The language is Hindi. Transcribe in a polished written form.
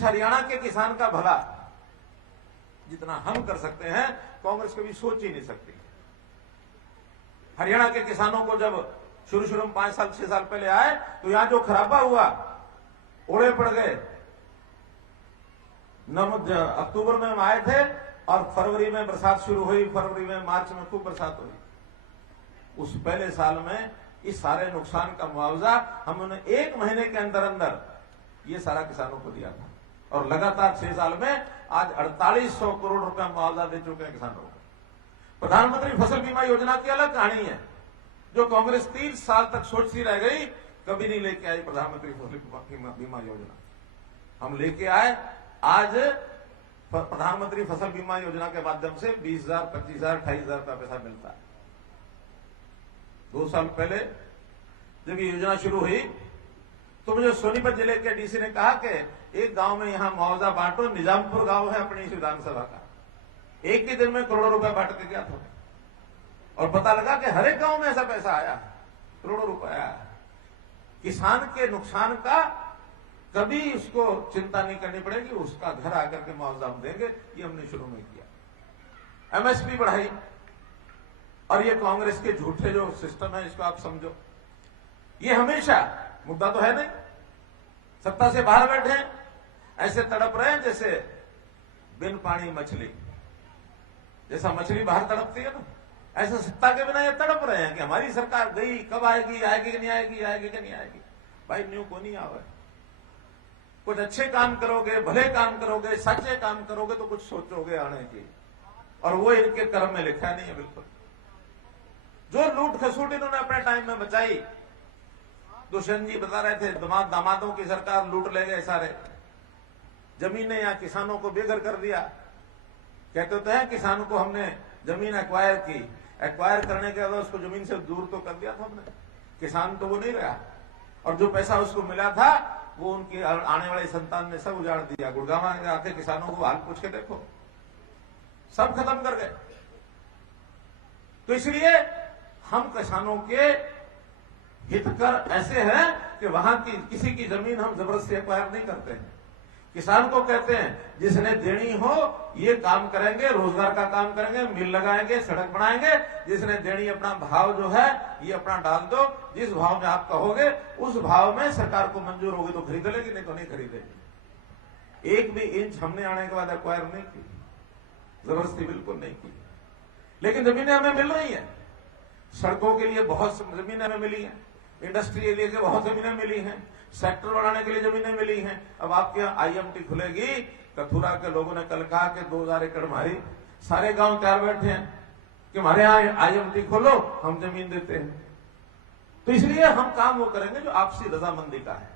इस हरियाणा के किसान का भला जितना हम कर सकते हैं कांग्रेस कभी सोच ही नहीं सकती। हरियाणा के किसानों को जब शुरू में 5 साल 6 साल पहले आए तो यहां जो खराबा हुआ, ओले पड़ गए। अक्टूबर में हम आए थे और फरवरी में बरसात शुरू हुई, फरवरी में मार्च में खूब बरसात हुई। उस पहले साल में इस सारे नुकसान का मुआवजा हमने 1 महीने के अंदर अंदर ये सारा किसानों को दिया था और लगातार 6 साल में आज 4800 करोड़ रुपया मुआवजा दे चुके हैं किसानों को। प्रधानमंत्री फसल बीमा योजना की अलग कहानी है, जो कांग्रेस 3 साल तक सोचती रह गई, कभी नहीं लेके आई प्रधानमंत्री फसल बीमा योजना। हम लेके आए। आज प्रधानमंत्री फसल बीमा योजना के माध्यम से 20,000, 25,000, 28,000 का पैसा मिलता है। 2 साल पहले जब ये योजना शुरू हुई तो मुझे सोनीपत जिले के डीसी ने कहा कि एक गांव में यहां मुआवजा बांटो। निजामपुर गांव है अपनी इस विधानसभा का, एक ही दिन में करोड़ों रुपए बांट के गया था और पता लगा कि हर एक गांव में ऐसा पैसा आया, करोड़ों रुपए आया। किसान के नुकसान का कभी उसको चिंता नहीं करनी पड़ेगी, उसका घर आकर के मुआवजा हम देंगे। ये हमने शुरू में किया। एमएसपी बढ़ाई और ये कांग्रेस के झूठे जो सिस्टम है इसको आप समझो, ये हमेशा मुद्दा तो है नहीं, सत्ता से बाहर बैठे ऐसे तड़प रहे हैं जैसे बिन पानी मछली, जैसा मछली बाहर तड़पती है ना, ऐसा सत्ता के बिना ये तड़प रहे हैं कि हमारी सरकार गई, कब आएगी, आएगी कि नहीं आएगी, आएगी कि नहीं आएगी। भाई न्यू को नहीं आवे। कुछ अच्छे काम करोगे, भले काम करोगे, सच्चे काम करोगे तो कुछ सोचोगे आने की, और वो इनके कर्म में लिखा नहीं है बिल्कुल। जो लूट खसूट इन्होंने अपने टाइम में बचाई, दुष्यंत जी बता रहे थे दामादों की सरकार लूट ले गए सारे, जमीनें या किसानों को बेघर कर दिया। कहते तो है किसानों को हमने जमीन एक्वायर की, एक्वायर करने के बाद उसको जमीन से दूर तो कर दिया था हमने, किसान तो वो नहीं रहा, और जो पैसा उसको मिला था वो उनकी आने वाली संतान ने सब उजाड़ दिया। गुड़गांव आके किसानों को हाल पूछ के देखो, सब खत्म कर गए। तो इसलिए हम किसानों के हितकर ऐसे हैं कि वहां की किसी की जमीन हम जबरदस्ती एक्वायर नहीं करते हैं। किसान को कहते हैं जिसने देनी हो ये काम करेंगे, रोजगार का काम करेंगे, मिल लगाएंगे, सड़क बनाएंगे। जिसने देनी अपना भाव जो है ये अपना डाल दो, जिस भाव में आप कहोगे उस भाव में सरकार को मंजूर होगी तो खरीद लेगी, नहीं तो नहीं खरीदेगी। 1 भी इंच हमने आने के बाद एक्वायर नहीं की, जबरदस्ती बिल्कुल नहीं की। लेकिन जमीनें हमें मिल रही है, सड़कों के लिए बहुत जमीनें हमें मिली है, इंडस्ट्री एरिया के बहुत जमीनें मिली हैं, सेक्टर बढ़ाने के लिए जमीनें मिली हैं। अब आपके यहाँ आईएमटी खुलेगी, कथुरा के लोगों ने कल कहा कि 2000 एकड़ हमारी, सारे गांव तैयार बैठे हैं कि हमारे यहाँ आईएमटी खोलो, हम जमीन देते हैं। तो इसलिए हम काम वो करेंगे जो आपसी रजामंदी का है।